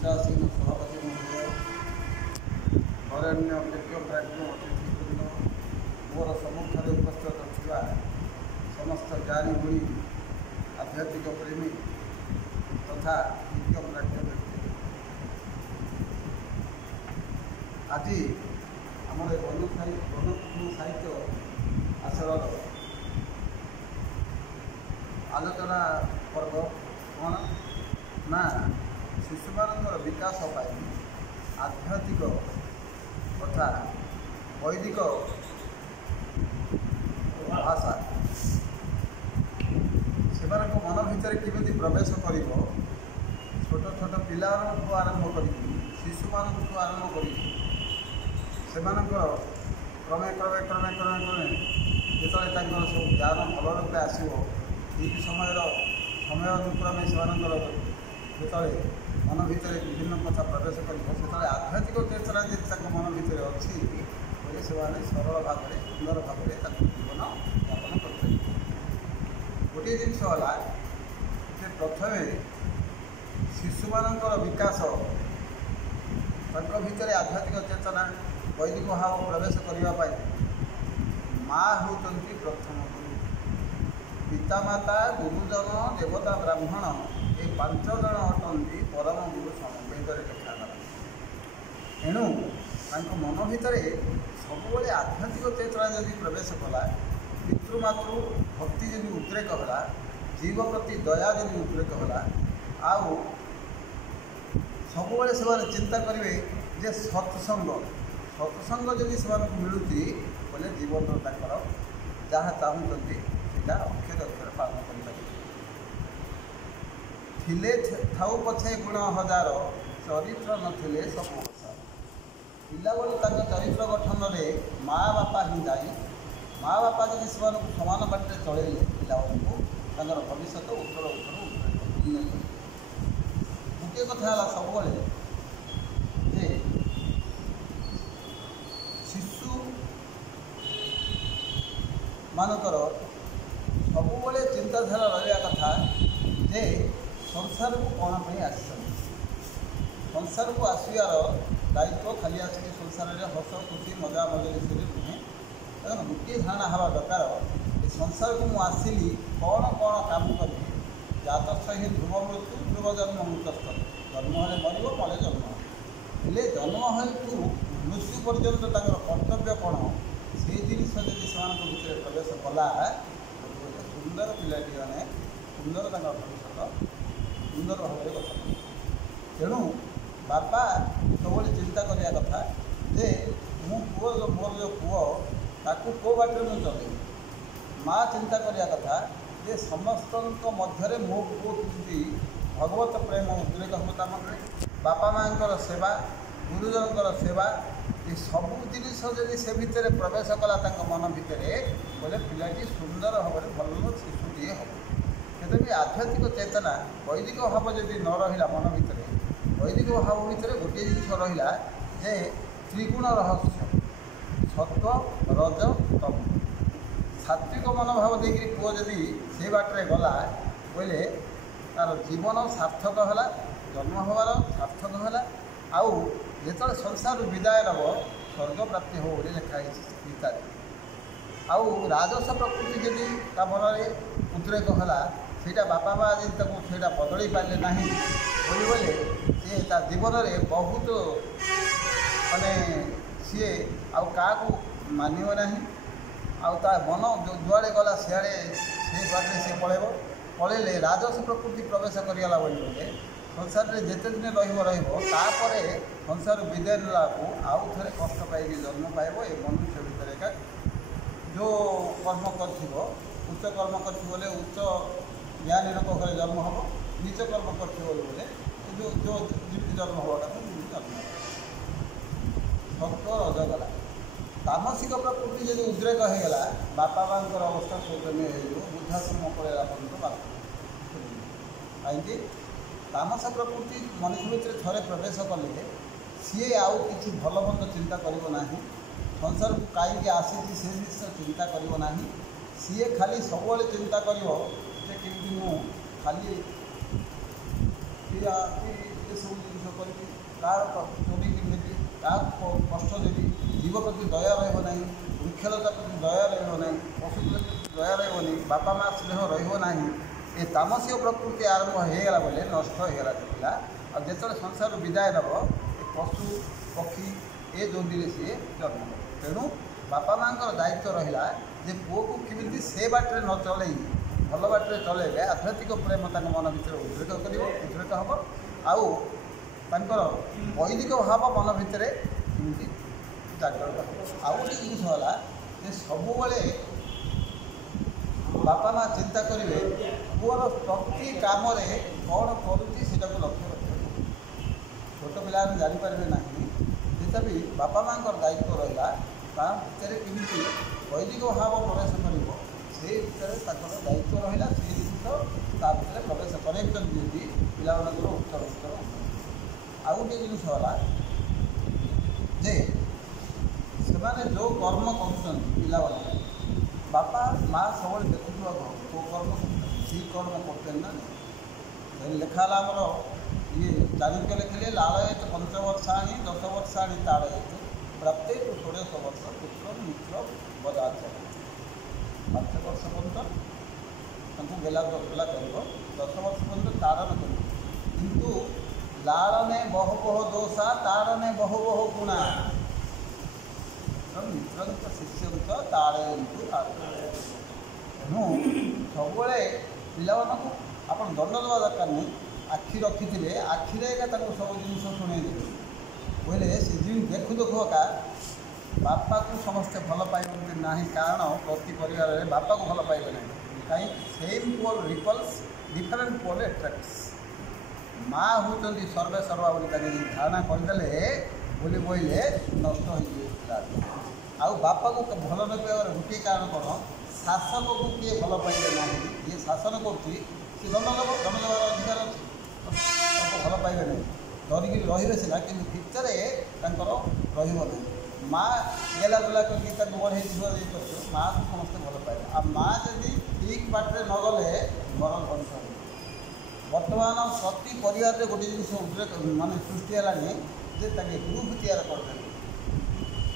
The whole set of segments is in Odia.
पीठासीन सभापति महोदय, वरेण्य विज्ञ प्राज्ञ अतिथिवृंद, मोर सम्मुखें उपस्थित थिबा समस्त ज्ञानी गुणी आध्यात्मिक प्रेमी तथा विज्ञ प्राज्ञ व्यक्ति, आज आम वन साहित्य आश्रम आलोचना पर्व कौन ना शिशु मान विकास आध्यात्मिक तथा वैदिक भाषा से मन भितर केमी प्रवेश कर छोट छोट पिला आरंभ कर शिशु मान आरंभ कर क्रमे क्रमे क्रमे क्रमे क्रमे जो सब ज्ञान भल रूपे आसो ठीक समय अनुक्रमे से मन भितर विभिन्न कथा प्रवेश कर आध्यात्मिक चेतना जी मन भितर अच्छी बोले से सरल भाव में सुंदर भाव में जीवन यापन कर गोटे जिनस है प्रथम शिशु मान विकास भितर आध्यात्मिक चेतना वैदिक भाव प्रवेश करने माँ होती प्रथम गुरु, पितामाता गुरुजन देवता ब्राह्मण ये 5 जन अटंती परम गुरु वेद लिखागला। एणु मन भितर सब आध्यात्मिक चेतना जदि प्रवेश कला पितृमातृ भक्ति जदि उद्रेक होला जीव प्रति दया जदि उद्रेक होला आउ सब से चिंता करेंगे जे सत्संग जदि से मिलूँ बोले जीवन जहाँ चाहते सीटा अक्षर अक्षर पालन कर थाऊ पछे गुण हजार चरित्र नथिले सब बसा पिला बेलू चरित्र गठन में माँ बापा ही दायी। माँ बापा जब से समान बाटे चलैले पिला भविष्य उत्तर उत्तर गोटे कथा सब शिशु मानकर सबुबले चिंताधारा रहा कथा जे संसार को कौन पर आस संसार को आसवार दायित्व खाली आसिक संसार में हस खुशी मजा मजलिस नुहे तेना गोटे धारणा हवा दरकार संसार को मुझे आसली कौन कौन काम करी जात सही ध्रुव मृत्यु ध्रुव जन्म मृतस्थ जन्म हेले मर मरे जन्म हेले जन्म हेतु मृत्यु पर्यंत कर्तव्य कौन से जिन भर प्रवेश कला गोटे सुंदर पिलाटी मैंने सुंदर भविष्य सुंदर भाव में गठन तेणु बापा सब चिंता करने कथा जे पुओ मोर जो पुओ ताकू कौ बाटे मुझे चल माँ चिंता करने कथा जे समस्त मध्य मो पुओ कि भगवत प्रेम उद्रेक होता मन बापा माँ सेवा गुरुजन सेवा ये सबू जिनिस जदि से भितर प्रवेश कला मन भितर बोले पिलाटी सुंदर भाव में भल शिशुटे हम यदि आध्यात्मिक चेतना वैदिक भाव जदि न रहा मन भितर वैदिक भाव भितर गोटे जिन रहा जे त्रिगुण रहस्य सत्व रज तम सात्विक मनोभाव देकर पुओ जदि से बाटे गला बोले तार जीवन सार्थक है जन्म हबार सार्थक है आउ जो संसार विदाय नब स्वर्ग प्राप्ति हो लिखाई गीता आउ राजस प्रकृति जदि ता मन में उद्रेक है सीटा बापा माँ जब से बदल पारे ना बोले सी जीवन में बहुत माने सी क्या मानव ना आ मन जो जुआड़े गला सियाड़े से बाटे सी पलैले राजस प्रकृति प्रवेश करगला बोले संसार में जिते दिन रहीपर संसार विदाय नेला आउ थे कष्ट पाई जन्म पाइब ये मनुष्य भितर का जो कर्म कर उच्च कर्म कर उच्च ज्ञानी लोक घर जन्म हम नीच कर्म कर जो जो जन्म हवा जन्म सत्व रजगला तामसिक प्रकृति जब उद्रेक होगा बापा माँ अवस्था शोचनीय हो वृद्धाश्रम पलैला पर्यटन कहीं तामस प्रकृति मनुष्य भितर थे प्रवेश कले सी आउ कि भल मंद चिंता करना संसार को कहीं आसी से जिन चिंता करना सी खाली सब चिंता कर खाली सब जिन କାହାର ଚୋରି ନେବି, କାହାକୁ କଷ୍ଟ ଦେବି, ଜୀବ ପ୍ରତି ଦୟା ରହିବ ନାହିଁ, ବୃକ୍ଷଲତା ପ୍ରତି ଦୟା ରହିବ ନାହିଁ, ପଶୁ ପ୍ରତି ଦୟା ରହିବ ନାହିଁ, ବାପା ମା ସ୍ନେହ ରହିବ ନାହିଁ। ଏ ତାମସିକ ପ୍ରକୃତି ଆରମ୍ଭ ହୋଇଗଲା ବୋଲେ ନଷ୍ଟ ହୋଇଗଲା ପିଲା। ଆଉ ଯେତେବେଳେ ସଂସାରରୁ ବିଦାୟ ନେବ ଏ ପଶୁ ପକ୍ଷୀ ଏ ଦୋନ୍ଦିରେ ସିଏ ଜନ୍ମ ହେବ। ତେଣୁ ବାପା ମାଆଙ୍କର ଦାୟିତ୍ୱ ରହିଲା ଯେ ପୁଅକୁ କେମିତି ସେ ବାଟରେ ନ ଚଳେଇ ଭଲ ବାଟରେ ଚଳେଇଲେ ଆଧ୍ୟାତ୍ମିକ ପ୍ରେମ ତାଙ୍କ ମନ ଭିତରେ ଉଦ୍ରେକ କରିବ, ଉଦ୍ରେକ ହେବ। ଆଉ ତାଙ୍କର ବୈଦିକ ଭାବ ମନ ଭିତରେ କେମିତି ଜାଗ୍ରତ ହେବ। ଆଉ ଗୋଟେ ଜିନିଷ ହେଲା ଯେ ସବୁବେଳେ ବାପା ମା ଚିନ୍ତା କରିବେ ପୁଅର ପ୍ରତି କାମରେ କ'ଣ କରୁଛି ସେଟାକୁ ଲକ୍ଷ୍ୟ ରଖିବେ। ଛୋଟ ପିଲାମାନେ ଜାଣିପାରିବେ ନାହିଁ, ଯେତେ ବି ବାପା ମାଆଙ୍କର ଦାୟିତ୍ୱ ରହିଲା ତା ଭିତରେ କେମିତି ବୈଦିକ ଭାବ ପ୍ରବେଶ କରିବ ସେଇ ଭିତରେ ତାଙ୍କର ଦାୟିତ୍ୱ ରହିଲା। ସେଇ ଜିନିଷ ତା ଭିତରେ ପ୍ରବେଶ କରେଇଛନ୍ତି ଯଦି ପିଲାମାନଙ୍କର ଉତ୍ତର ଆଉ ଗୋଟିଏ ଜିନିଷ ହେଲା ଯେ ସେମାନେ ଯେଉଁ କର୍ମ କରୁଛନ୍ତି ପିଲାମାନେ ବାପା ମା ସବୁବେଳେ ଦେଖୁଥିବା କେଉଁ କର୍ମ ସେଇ କର୍ମ କରୁଛନ୍ତି ନା ନାହିଁ। ଲେଖା ହେଲା ଆମର ଇଏ ଚାଣିକ୍ୟ ଲେଖିଲେ ଲାଳୟତ ପଞ୍ଚବର୍ଷାଣି 10 ବର୍ଷାଣି ତାଳୟତ ପ୍ରାପ୍ତେ 16 ବର୍ଷ ପୁତ୍ର ମିତ୍ର ବଦାଚର। 5 ବର୍ଷ ପର୍ଯ୍ୟନ୍ତ ତାଙ୍କୁ ଗେଲା କରିବ, 10 ବର୍ଷ ପର୍ଯ୍ୟନ୍ତ ତାଡ଼ନ କରିବ। କିନ୍ତୁ ଲାଳନେ ବହୁ ବହୁ ଦୋଷା ତାଡ଼ନେ ବହୁ ବହୁ ଗୁଣା ମିତ୍ରଙ୍କ ଶିଷ୍ୟଙ୍କ ତାଡ଼ୟନ୍ତୁ। ତେଣୁ ସବୁବେଳେ ପିଲାମାନଙ୍କୁ ଆପଣ ଦଣ୍ଡ ଦେବା ଦରକାର ନାହିଁ। ଆଖି ରଖିଥିଲେ ଆଖିରେ ଏକା ତାଙ୍କୁ ସବୁ ଜିନିଷ ଶୁଣେଇ ଦେବେ ବୋଇଲେ ସେ ଜିନିଷ ଦେଖୁ ଦେଖୁ ଏକା ବାପାକୁ ସମସ୍ତେ ଭଲ ପାଇନ୍ତି ନାହିଁ। କାରଣ ପ୍ରତି ପରିବାରରେ ବାପାକୁ ଭଲ ପାଇବେ ନାହିଁ। କାହିଁକି ସେମ୍ ପୋଲ୍ ରିପଲ୍ସ ଡିଫରେଣ୍ଟ ପୋଲ୍ ଆଟ୍ରାକ୍ଟସ୍। ମା ହେଉଛନ୍ତି ସର୍ବେ ସର୍ବା ବୋଲି ତାକୁ ଧାରଣା କରିଦେଲେ ବୋଲି ବୋଇଲେ ନଷ୍ଟ ହୋଇଯିବେ ପିଲା। ଆଉ ବାପାକୁ ଭଲ ନ ପାଇବାର ଗୋଟିଏ କାରଣ କ'ଣ, ଶାସକକୁ କିଏ ଭଲ ପାଇବେ ନାହିଁ। ଯିଏ ଶାସନ କରୁଛି ସେ ଦଣ୍ଡ ଦେବାର ଅଧିକାର ଅଛି, ତାକୁ ଭଲ ପାଇବେ ନାହିଁ। ଧରିକି ରହିବେ ସିନା କିନ୍ତୁ ଭିତରେ ତାଙ୍କର ରହିବ ନାହିଁ। ମା ଗେଲା ବୁଲା କରିକି ତାକୁ ବଢ଼େଇଥିବ ଇଏ କରିଥିବ, ମାଆକୁ ସମସ୍ତେ ଭଲ ପାଇବେ। ଆଉ ମା ଯଦି ଠିକ୍ ବାଟରେ ନ ଗଲେ ଘର ଧ୍ୱଂସ ହେବ। ବର୍ତ୍ତମାନ ପ୍ରତି ପରିବାରରେ ଗୋଟିଏ ଜିନିଷ ଉଦ୍ରେକ ସୃଷ୍ଟି ହେଲାଣି ଯେ ତାকে ଗ୍ରୁପ୍ ତିଆରି କରିଦେବେ।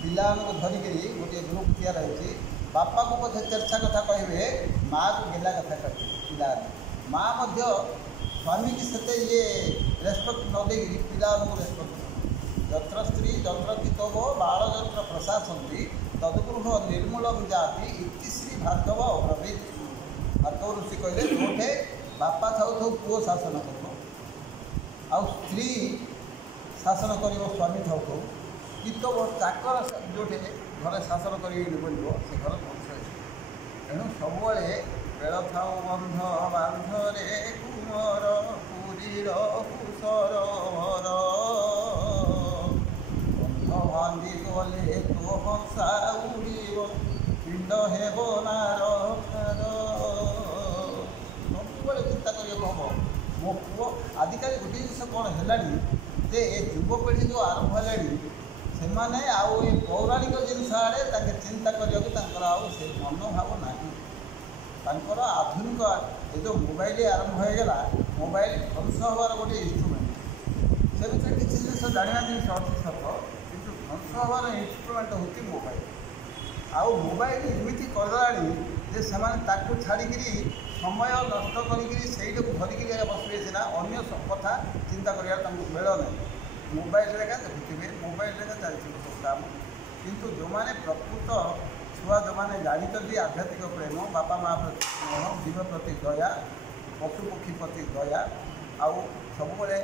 ପିଲାମାନଙ୍କୁ ଧରିକିରି ଗୋଟିଏ ଗ୍ରୁପ୍ ତିଆରି ହେଉଛି। ବାପାକୁ ମଧ୍ୟ ଚେର୍ଛା କଥା କହିବେ, ମାଆକୁ ଗେଲା କଥା କହିବେ ପିଲାମାନେ। ମା ମଧ୍ୟ ସ୍ୱାମୀକି ସେତେ ରେସ୍ପେକ୍ଟ ନ ଦେଇକିରି ପିଲାମାନଙ୍କୁ ରେସ୍ପେକ୍ଟ କରିବେ। ଯତ୍ର ସ୍ତ୍ରୀ ଯତ୍ର କିତୋବ ବାଳ ଯତ୍ର ପ୍ରଶାସନ୍ତି ତଦଗୃହ ନିର୍ମୂଳମ ଜାତି ଇତିଶ୍ରୀ ଭାର୍ଗବ ଅବ୍ରବୀତ। ଭାର୍ଗବ ଋଷି କହିଲେ ଯେଉଁଠି ବାପା ଥାଉ ଥାଉ ପୁଅ ଶାସନ କରିବ, ଆଉ ସ୍ତ୍ରୀ ଶାସନ କରିବ ସ୍ୱାମୀ ଥାଉ ଥାଉ, କିତୋବ ଚାକର ଯେଉଁଠି ଘରେ ଶାସନ କରିକି ବଳିବ ସେ ଘର ଧ୍ୱଂସ ହୋଇଯିବ। ତେଣୁ ସବୁବେଳେ ବେଳ ଥାଉ ବନ୍ଧ ବାନ୍ଧରେ କୁମର ପୁରୀର କୁସରଭର ବନ୍ଧ ଭାଙ୍ଗି ଗଲେ ତୋ ହଂସା ଉଡ଼ିବ ପିଣ୍ଡ ହେବ ନାର। ସବୁବେଳେ ଚିନ୍ତା କରିବାକୁ ହେବ ମୋ ପୁଅ। ଆଜିକାଲି ଗୋଟିଏ ଜିନିଷ କ'ଣ ହେଲାଣି ଯେ ଏ ଯୁବପିଢ଼ି ଯେଉଁ ଆରମ୍ଭ ହେଲାଣି ସେମାନେ ଆଉ ଏ ପୌରାଣିକ ଜିନିଷ ଆଡ଼େ ତାଙ୍କେ ଚିନ୍ତା କରିବାକୁ ତାଙ୍କର ଆଉ ସେ ମନୋଭାବ ନାହିଁ। ତାଙ୍କର ଆଧୁନିକ ଏ ଯେଉଁ ମୋବାଇଲ ଆରମ୍ଭ ହୋଇଗଲା, ମୋବାଇଲ ଧ୍ୱଂସ ହେବାର ଗୋଟିଏ ଇନ୍ଷ୍ଟ୍ରୁମେଣ୍ଟ। ସେ ଭିତରେ କିଛି ଜିନିଷ ଜାଣିବା ଜିନିଷ ଅଛି ସତ, କିନ୍ତୁ ଧ୍ୱଂସ ହେବାର ଇନ୍ଷ୍ଟ୍ରୁମେଣ୍ଟ ହେଉଛି ମୋବାଇଲ। ଆଉ ମୋବାଇଲ ଏମିତି କରିଦେଲାଣି ଯେ ସେମାନେ ତାକୁ ଛାଡ଼ିକିରି ସମୟ ନଷ୍ଟ କରିକିରି ସେଇଟାକୁ ଧରିକିରି ବସିବେ ସିନା, ଅନ୍ୟ କଥା ଚିନ୍ତା କରିବାର ତାଙ୍କୁ ବେଳ ନାହିଁ। ମୋବାଇଲରେ ଏକା ଦେଖୁଥିବେ, ମୋବାଇଲରେ ଏକା ଚାଲିଥିବ ସବୁ କାମ। କିନ୍ତୁ ଯେଉଁମାନେ ପ୍ରକୃତ ଛୁଆ ଯେଉଁମାନେ ଜାଣିଛନ୍ତି ଆଧ୍ୟାତ୍ମିକ ପ୍ରେମ, ବାପା ମା ପ୍ରତି ସ୍ନେହ, ଜୀବ ପ୍ରତି ଦୟା, ପଶୁପକ୍ଷୀ ପ୍ରତି ଦୟା, ଆଉ ସବୁବେଳେ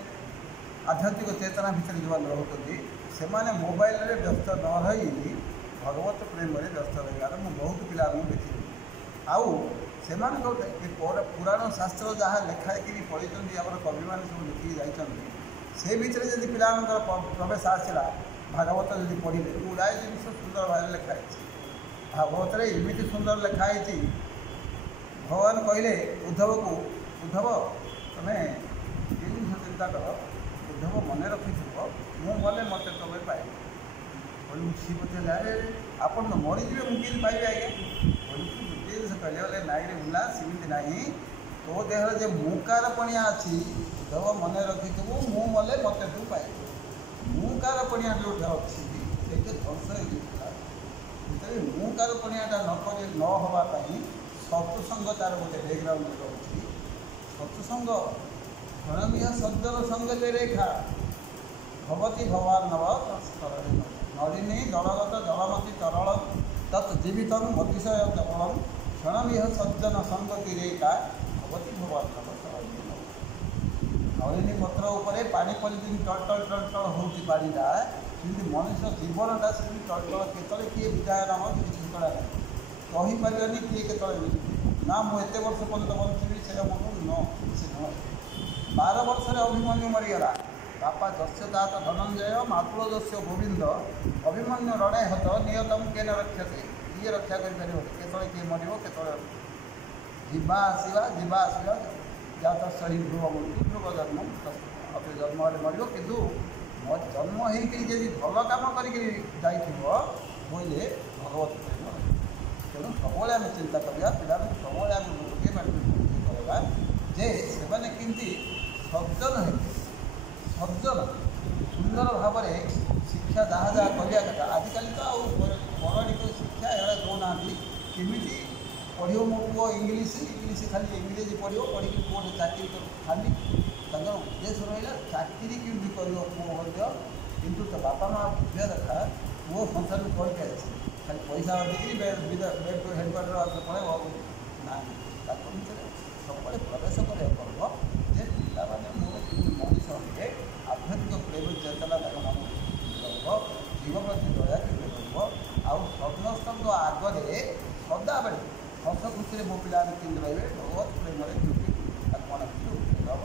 ଆଧ୍ୟାତ୍ମିକ ଚେତନା ଭିତରେ ଯେଉଁମାନେ ରହୁଛନ୍ତି ସେମାନେ ମୋବାଇଲରେ ବ୍ୟସ୍ତ ନ ରହି ଭଗବତ ପ୍ରେମରେ ବ୍ୟସ୍ତ ରହିବାର ମୁଁ ବହୁତ ପିଲାମାନଙ୍କୁ ଦେଖିଲି। ଆଉ ସେମାନଙ୍କ ପୁରାଣ ଶାସ୍ତ୍ର ଯାହା ଲେଖା ହେଇକିରି ପଢ଼ିଛନ୍ତି, ଆମର କବିମାନେ ସବୁ ଲେଖିକି ଯାଇଛନ୍ତି, ସେ ଭିତରେ ଯଦି ପିଲାମାନଙ୍କର ପ୍ରବେଶ ଆସିଲା, ଭାଗବତ ଯଦି ପଢ଼ିଲେ ଗୁଡ଼ାଏ ଜିନିଷ ସୁନ୍ଦର ଭାବରେ ଲେଖା ହେଇଛି। ଭାଗବତରେ ଏମିତି ସୁନ୍ଦର ଲେଖା ହେଇଛି, ଭଗବାନ କହିଲେ ଉଦ୍ଧବକୁ, ଉଦ୍ଧବ ତୁମେ ଏ ଜିନିଷ ଚିନ୍ତା କର, ଉଦ୍ଧବ ମନେ ରଖିଥିବ ମୁଁ ଗଲେ ମୋତେ ତୁମେ ପାଇବ। କହିଲି ସିଏ ପଚାରିଲେ ଆରେ ଆପଣ ତ ମରିଯିବେ, ମୁଁ କେମିତି ପାଇବି ଆଜ୍ଞା? କହିଲି ଗୋଟିଏ ଜିନିଷ କହିଲେ ବୋଲେ ନାଇଁରେ ବୁଲା, ସେମିତି ନାହିଁ। ତୋ ଦେହରେ ଯେ ମୁକାର ପଣିଆ ଅଛି, ଉଦ୍ଧବ ମନେ ରଖିଥିବୁ, ମୁଁ ମଲେ ମୋତେ ତୁ ପାଇବୁ। ପଣିଆ ଯେଉଁଠି ଅଛି ସେଇଠି ଧ୍ୱଂସ ହେଇଯାଇଥିଲା। ଯେତେବେଳେ ମୁଁ କାର ପଣିଆଟା ନ ହେବା ପାଇଁ ସତ୍ସଙ୍ଗ ତାର ଗୋଟେ ବ୍ୟାକ୍ଗ୍ରାଉଣ୍ଡ ରହୁଛି। ସତ୍ସଙ୍ଗ କ୍ଷଣମିହ ସଜ୍ଜନ ସଙ୍ଗତେ ରେଖା ଭବତୀ ଭବାନବ ସ୍ତରରେ ନଳିନୀ ଦଳଗତ ଜଳମତି ତରଳ ତତ୍ ଜୀବିତଂ ମତିଶୟ କେବଳಂ କ୍ଷଣମିହ ସଜ୍ଜନ ସଙ୍ଗତି ରେଖା ଭବତୀ ଭବାନବ ସ୍ତରରେ ନଳିନୀ ପତ୍ର ଉପରେ ପାଣି ପରି ଯେମିତି ଟଳ ହେଉଛି ପାଣିଟା, ସେମିତି ମଣିଷ ଜୀବନଟା ସେମିତି ଟଳ କେତେବେଳେ କିଏ ବିଦାୟ ନାମ କିଛି ଠିକଣା ନାହିଁ। କହିପାରିବନି କିଏ କେତେବେଳେ ନା ମୁଁ ଏତେ ବର୍ଷ ପର୍ଯ୍ୟନ୍ତ ବଞ୍ଚିବି ସେଇଟା ମୋର ସେ ନ 12 ବର୍ଷରେ ଅଭିମନ୍ୟୁ ମରିଗଲା। ବାପା ଯସ୍ୟଦାତ ଧନଞ୍ଜୟ ମାତୃ ଯସ୍ୟ ଗୋବିନ୍ଦ ଅଭିମନ୍ୟୁ ରଣେ ହତ ନିୟତମ କେନ ରକ୍ଷତେ। କିଏ ରକ୍ଷା କରିପାରିବ? କେତେବେଳେ କିଏ ମରିବ, କେତେବେଳେ ଯିବା ଆସିବା ଜାତ ସହି ଧ୍ରୁବ ମୃତ୍ୟୁ ଧ୍ରୁବ ଜନ୍ମ ଅତି ଜନ୍ମ ହେଲେ ମରିବ। କିନ୍ତୁ ଜନ୍ମ ହେଇକରି ଯଦି ଭଲ କାମ କରିକି ଯାଇଥିବ ବୋଇଲେ ଭଗବତ ପ୍ରେମ। ତେଣୁ ସବୁବେଳେ ଆମେ ଚିନ୍ତା କରିବା, ପିଲାମାନଙ୍କୁ ସବୁବେଳେ ଆମେ ଗୋଟିଏ କରିବା ଯେ ସେମାନେ କେମିତି ସଜ୍ଜନ ହେବେ, ସଜ୍ଜନ ସୁନ୍ଦର ଭାବରେ ଶିକ୍ଷା ଯାହା କରିବା କଥା। ଆଜିକାଲି ତ ଆଉ ପୌରାଣିକ ଶିକ୍ଷା ଏଗୁଡ଼ା ଦେଉନାହାନ୍ତି। କେମିତି ପଢ଼ିବ ମୋ ପୁଅ ଇଂଲିଶ ଖାଲି ଇଂରେଜୀ ପଢ଼ିକି ପୁଅଟେ ଚାକିରି କରିବ, ଖାଲି ତାଙ୍କର ଉଦ୍ଦେଶ୍ୟ ରହିଲା ଚାକିରି କେମିତି କରିବ ପୁଅ ମଧ୍ୟ। କିନ୍ତୁ ତା ବାପା ମାଆ ବୁଝିବା ଦରକାର ପୁଅ ସଂସାରକୁ କରିକି ଆସିଛି, ଖାଲି ପଇସା ଦେଇକିରି ହେଡ଼କ୍ୱାର୍ଟର ପଳେଇବ ନାହିଁ। ତାଙ୍କ ଭିତରେ ସବୁବେଳେ ପ୍ରବେଶ କରିବାକୁ ପଡ଼ିବ ଯେ ପିଲାମାନେ ମୋର କେମିତି ମଣିଷ ହେବେ, ଆଧ୍ୟାତ୍ମିକ ପ୍ରେମ ଚେତନା ତାଙ୍କ ମନକୁ ରହିବ, ଜୀବ ପ୍ରତି ଦୟା କେମିତି ରହିବ, ଆଉ ସମସ୍ତଙ୍କ ଆଗରେ ସଦାବେଳେ ହସ ଖୁସିରେ ମୋ ପିଲାମାନେ କେମିତି ରହିବେ, ଭଗବତ ପ୍ରେମରେ କେମିତି ତାଙ୍କ ମନ ଭିତରେ ଉଠେଇ ଦେବ।